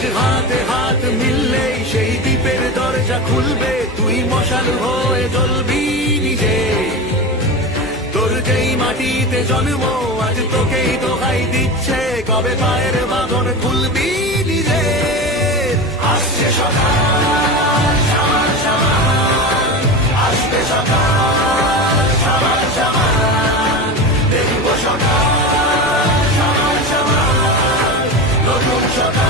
আজ হাতে হাত মিললেই সেই দ্বীপের দরজা খুলবে, তুই মশাল হয়ে জ্বলবি নিজে। তোর যেই মাটিতে জন্ম আজ তোকেই দোহাই দিচ্ছে, কবে পায়ের বাঁধন খুলবি নিজে। আসছে সকাল সমান সমান, আসবে সকাল সমান সমান, দেখব সকাল সমান সমান, নতুন সকাল।